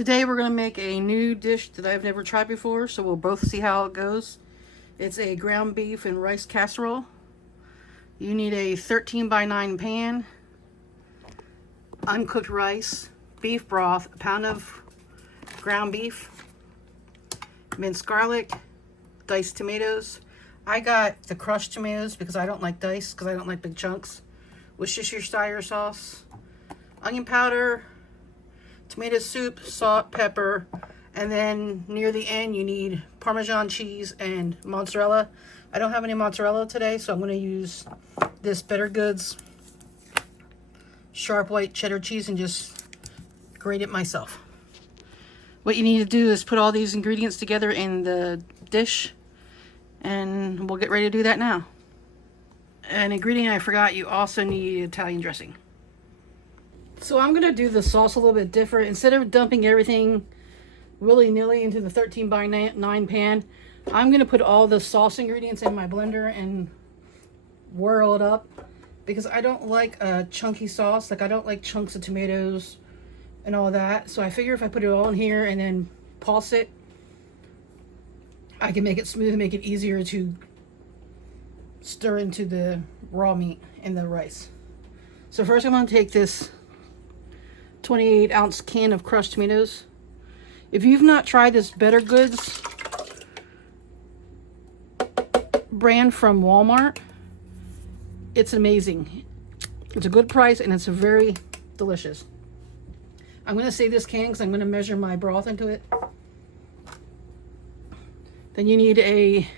Today we're going to make a new dish that I've never tried before, so we'll both see how it goes. It's a ground beef and rice casserole. You need a 13 by 9 pan, uncooked rice, beef broth, a pound of ground beef, minced garlic, diced tomatoes. I got the crushed tomatoes because I don't like diced, because I don't like big chunks. Worcestershire sauce, onion powder, tomato soup, salt, pepper, and then near the end you need Parmesan cheese and mozzarella. I don't have any mozzarella today, so I'm going to use this Better Goods sharp white cheddar cheese and just grate it myself. What you need to do is put all these ingredients together in the dish, and we'll get ready to do that now. An ingredient I forgot, you also need Italian dressing. So I'm going to do the sauce a little bit different. Instead of dumping everything willy-nilly into the 13 by 9 pan, I'm going to put all the sauce ingredients in my blender and whirl it up, because I don't like a chunky sauce. Like, I don't like chunks of tomatoes and all that. So I figure if I put it all in here and then pulse it, I can make it smooth and make it easier to stir into the raw meat and the rice. So first I'm going to take this 28-ounce can of crushed tomatoes. If you've not tried this Better Goods brand from Walmart, it's amazing. It's a good price and it's very delicious. I'm going to save this can because I'm going to measure my broth into it. Then you need a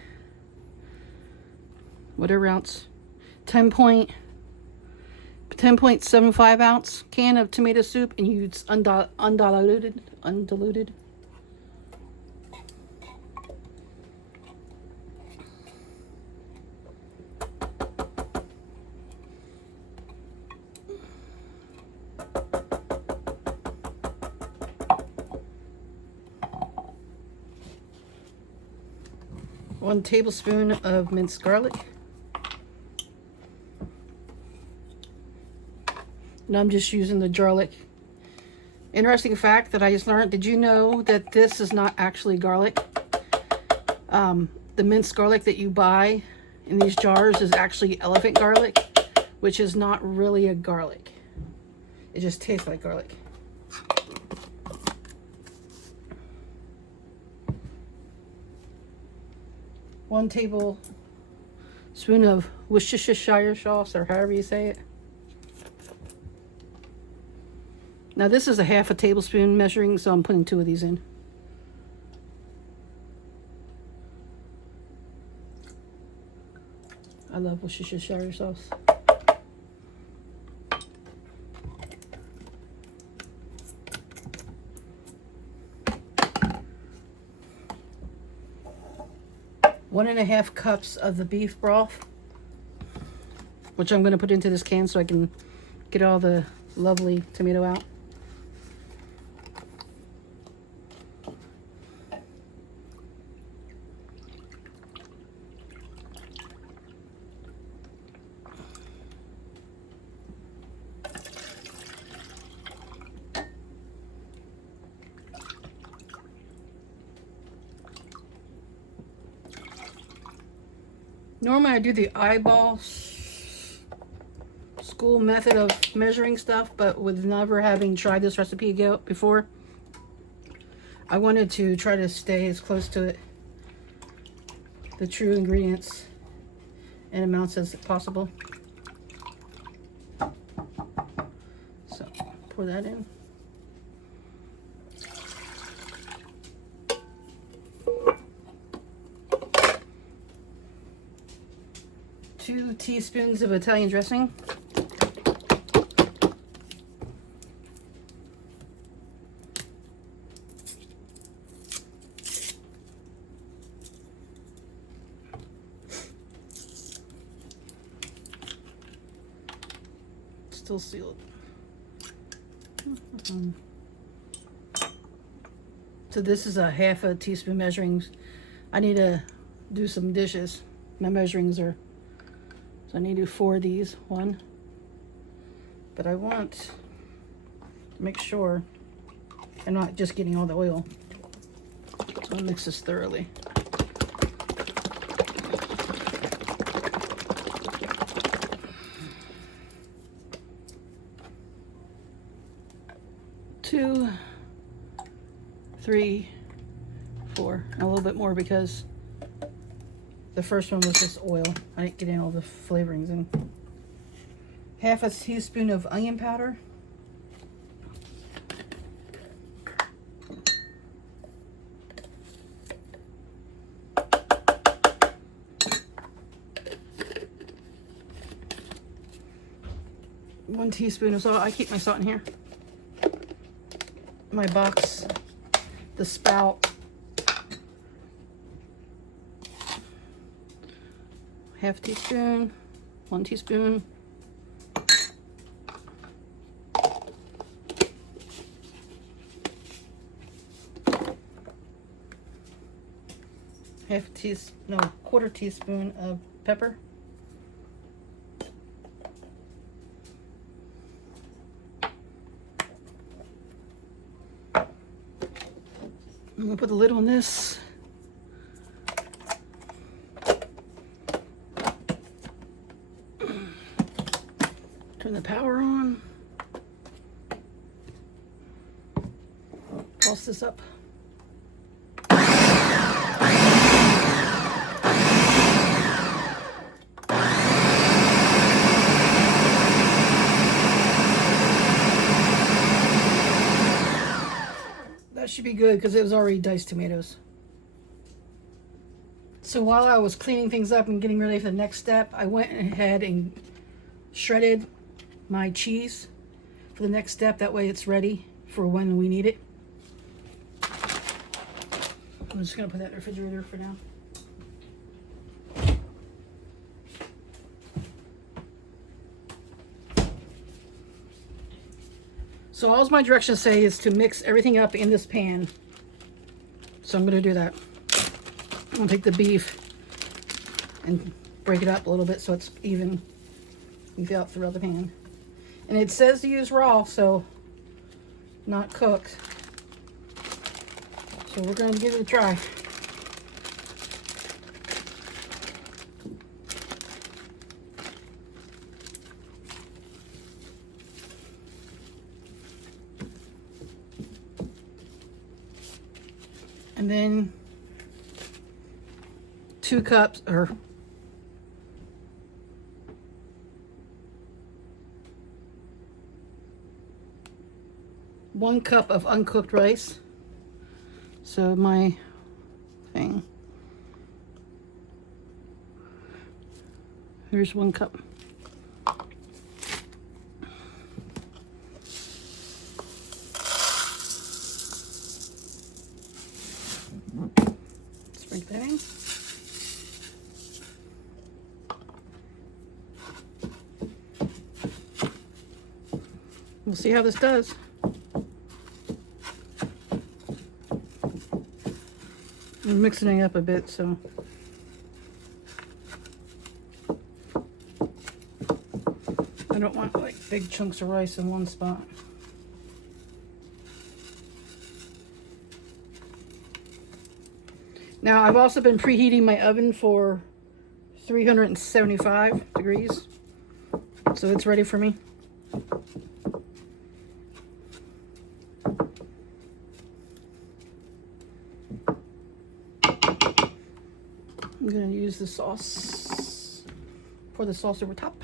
whatever ounce, 10.75 ounce can of tomato soup, and use undiluted. 1 tablespoon of minced garlic. And I'm just using the garlic. Interesting fact that I just learned, did you know that this is not actually garlic? The minced garlic that you buy in these jars is actually elephant garlic, which is not really a garlic. It just tastes like garlic. One tablespoon of Worcestershire sauce, or however you say it. Now this is a half a tablespoon measuring, so I'm putting 2 of these in. I love Worcestershire sauce. One and a half cups of the beef broth, which I'm going to put into this can so I can get all the lovely tomato out. Normally I do the eyeball school method of measuring stuff, but with never having tried this recipe before, I wanted to try to stay as close to it, the true ingredients and amounts as possible. So pour that in. 2 teaspoons of Italian dressing. Still sealed. So this is a half a teaspoon measuring. I need to do some dishes. My measurings are, so I need to do 4 of these. 1. But I want to make sure and not just getting all the oil. So I'll mix this thoroughly. Two, three, four, and a little bit more because the first one was just oil. I didn't get in all the flavorings in. Half a teaspoon of onion powder. One teaspoon of salt. I keep my salt in here. My box, the spout. Half teaspoon, 1 teaspoon. Quarter teaspoon of pepper. I'm gonna put the lid on this. Turn the power on. Toss this up. That should be good because it was already diced tomatoes. So while I was cleaning things up and getting ready for the next step, I went ahead and shredded my cheese for the next step. That way it's ready for when we need it. I'm just going to put that in the refrigerator for now. So all my directions say is to mix everything up in this pan. So I'm going to do that. I'm going to take the beef and break it up a little bit so it's even out throughout the pan. And it says to use raw, so not cooked. So we're going to give it a try. And then 2 cups or 1 cup of uncooked rice. So my thing. Here's 1 cup. Sprinkle that in. We'll see how this does. I'm mixing it up a bit, so I don't want like big chunks of rice in one spot. Now I've also been preheating my oven for 375 degrees, so it's ready for me. I'm going to use the sauce, pour the sauce over top.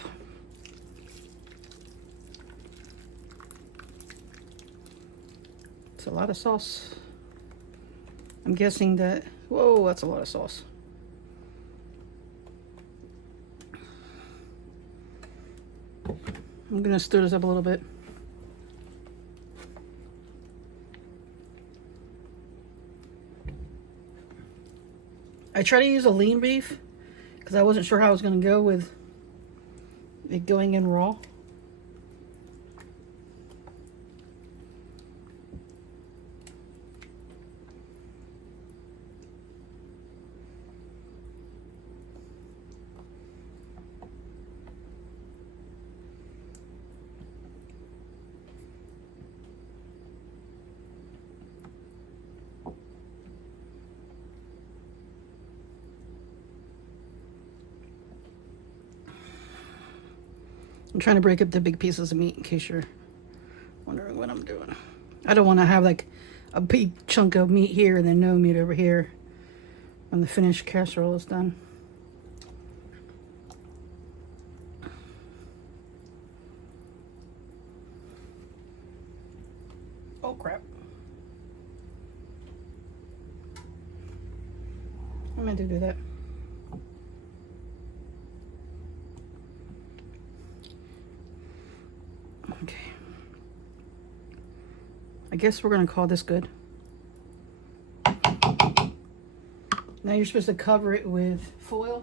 It's a lot of sauce. I'm guessing that, whoa, that's a lot of sauce. I'm going to stir this up a little bit. I try to use a lean beef because I wasn't sure how I was going to go with it going in raw. I'm trying to break up the big pieces of meat in case you're wondering what I'm doing. I don't want to have like a big chunk of meat here and then no meat over here when the finished casserole is done. Oh crap. I meant to do that. Okay. I guess we're gonna call this good. Now you're supposed to cover it with foil.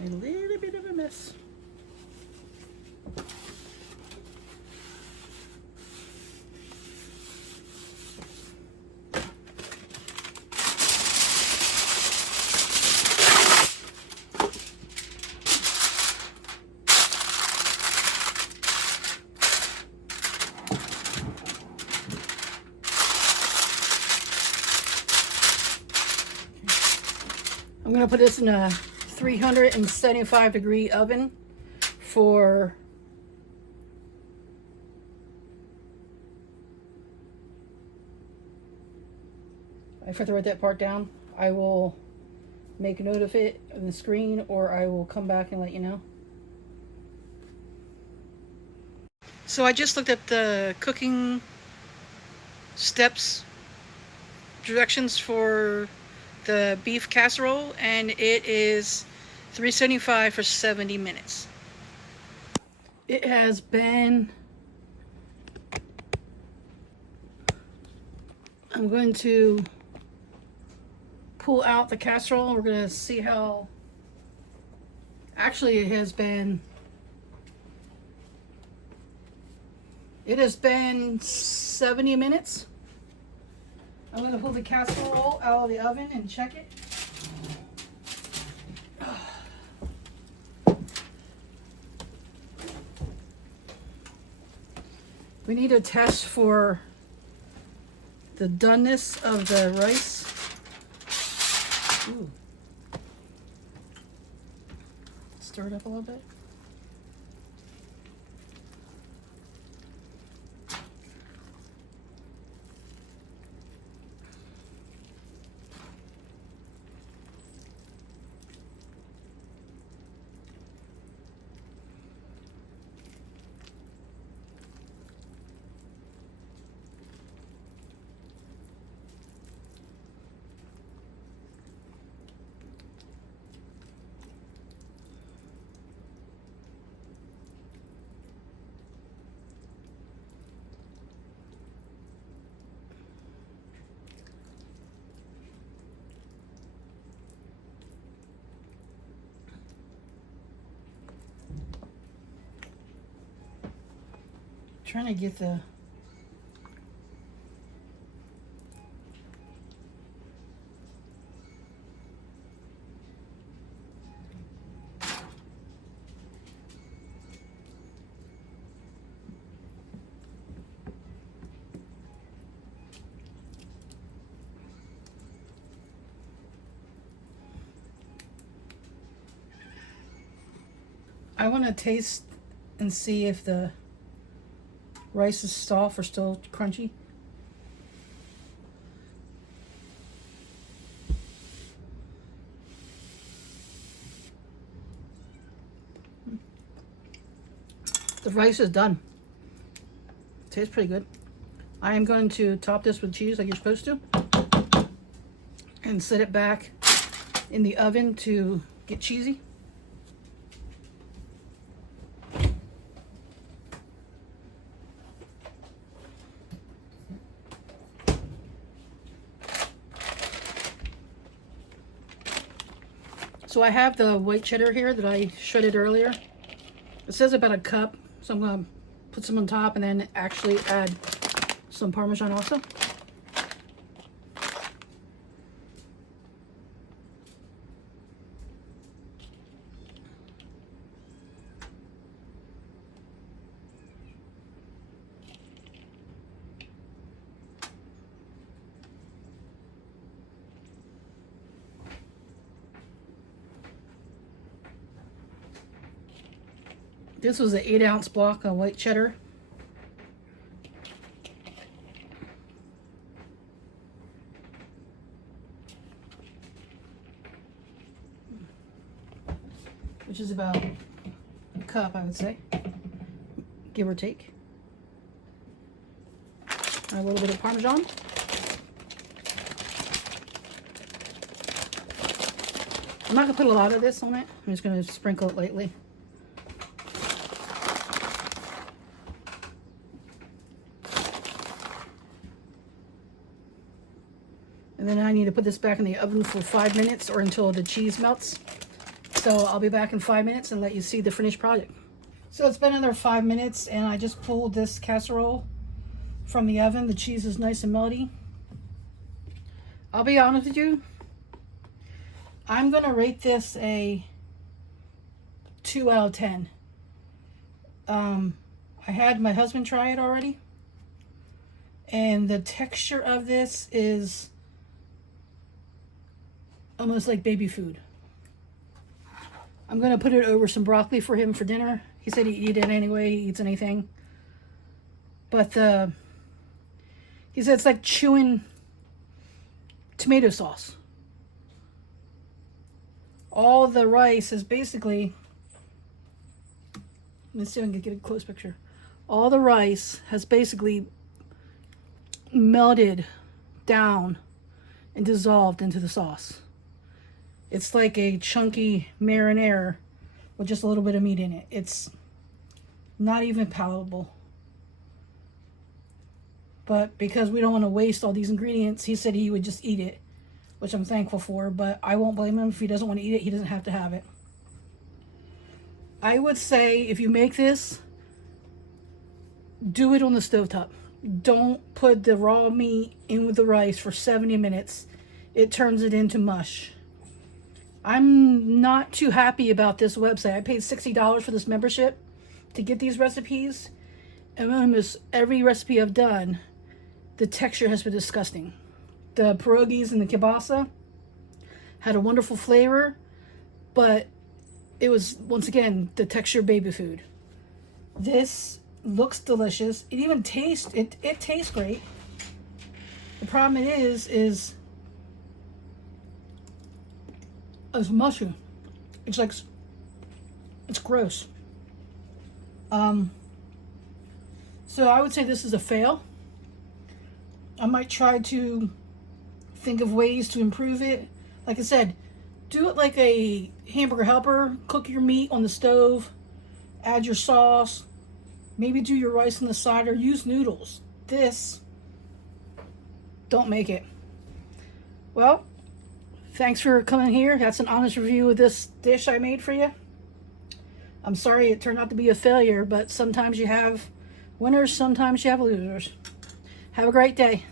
A little bit of a mess. I'm gonna put this in a 375-degree oven for I forgot to write that part down. I will make a note of it on the screen, or I will come back and let you know. So I just looked at the cooking steps, directions for the beef casserole, and it is 375 for 70 minutes. It has been, I'm going to pull out the casserole. We're going to see how, actually it has been 70 minutes. I'm going to pull the casserole out of the oven and check it. We need a test for the doneness of the rice. Ooh. Stir it up a little bit. Trying to get the I want to taste and see if the rice is soft or still crunchy. The rice is done. Tastes pretty good. I am going to top this with cheese like you're supposed to and set it back in the oven to get cheesy. So I have the white cheddar here that I shredded earlier. It says about a cup, so I'm going to put some on top and then actually add some Parmesan also. This was an 8-ounce block of white cheddar. Which is about a cup, I would say, give or take. And a little bit of Parmesan. I'm not going to put a lot of this on it. I'm just going to sprinkle it lightly. And then I need to put this back in the oven for 5 minutes or until the cheese melts. So I'll be back in 5 minutes and let you see the finished product. So it's been another 5 minutes and I just pulled this casserole from the oven. The cheese is nice and melty. I'll be honest with you. I'm going to rate this a 2 out of 10. I had my husband try it already. And the texture of this is almost like baby food. I'm going to put it over some broccoli for him for dinner. He said he'd eat it anyway. He eats anything. But he said it's like chewing tomato sauce. All the rice is basically... Let's see if I can get a close picture. All the rice has basically melted down and dissolved into the sauce. It's like a chunky marinara with just a little bit of meat in it. It's not even palatable. But because we don't want to waste all these ingredients, he said he would just eat it, which I'm thankful for, but I won't blame him. If he doesn't want to eat it, he doesn't have to have it. I would say if you make this, do it on the stovetop. Don't put the raw meat in with the rice for 70 minutes. It turns it into mush. I'm not too happy about this website. I paid $60 for this membership to get these recipes. And almost every recipe I've done, the texture has been disgusting. The pierogies and the kielbasa had a wonderful flavor, but it was, once again, the texture baby food. This looks delicious. It even tastes, it tastes great. The problem is it's mushy. It's like, it's gross. So I would say this is a fail. I might try to think of ways to improve it. Like I said, do it like a hamburger helper. Cook your meat on the stove. Add your sauce. Maybe do your rice on the side or use noodles. This, don't make it. Well, thanks for coming here. That's an honest review of this dish I made for you. I'm sorry it turned out to be a failure, but sometimes you have winners, sometimes you have losers. Have a great day.